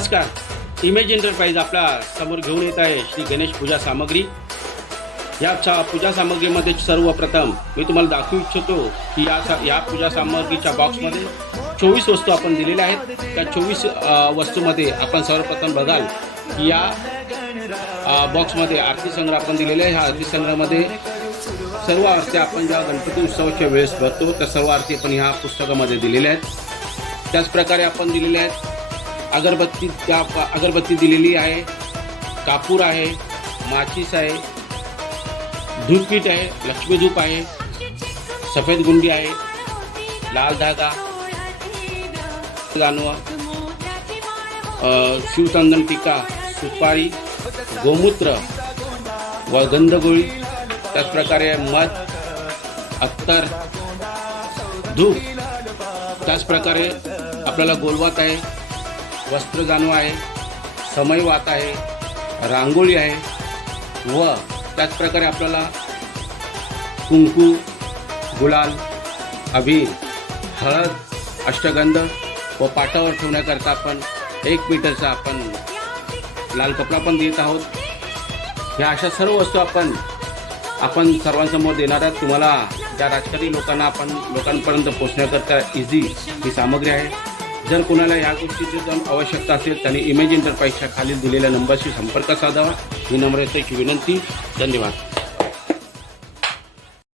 नमस्कार. Image enterprise आपल्या समोर घेऊन येत आहे श्री गणेश पूजा सामग्री. या पूजा सामग्रीमध्ये सर्वप्रथम मी तुम्हाला दाखवू इच्छितो की या पूजा सामग्रीच्या बॉक्समध्ये 24 वस्तू आपण दिलेल्या आहेत. त्या 24 वस्तूमध्ये आपण सर्वप्रथम बघाल की या बॉक्समध्ये आरती संग्रह आपण दिलेले आहे. ह्या आरती संग्रहामध्ये सर्व आरती आपण ज्या गणपती उत्सवाच्या वेळेस बघतो त्या सर्व आरती आपण ह्या पुस्तकामध्ये दिलेल्या आहेत. त्याचप्रकारे आपण दिलेले आहेत अगरबत्ती दिलेली आहे, कापूर आहे, माचीस आहे, धूपपीठ आहे, लक्ष्मी धूप आहे, सफेद गुंडी आहे, लाल धागा, जानवा, शिवचंदन टीका, सुपारी, गोमूत्र व गंधगोळी, त्याचप्रकारे मध, अत्तर, धूप, त्याचप्रकारे आपल्याला गोलवात आहे, वस्त्र जानवा आहे, समयवात आहे, रांगोळी आहे व त्याचप्रकारे आपल्याला कुंकू, गुलाल, अबीर, हळद, अष्टगंध व पाटावर ठेवण्याकरता आपण 1 मीटरचा आपण लाल कपडा पण देत आहोत. ह्या अशा सर्व वस्तू आपण सर्वांसमोर देणार आहोत. तुम्हाला ज्या राजकारणी लोकांपर्यंत पोहोचण्याकरता इझी ही सामग्री आहे. जर कोणाला या गोष्टीची आवश्यकता असेल त्यांनी इमेज एंटरप्राइजच्या खाली दिलेल्या नंबरशी संपर्क साधावा ही नम्रतेची विनंती. धन्यवाद.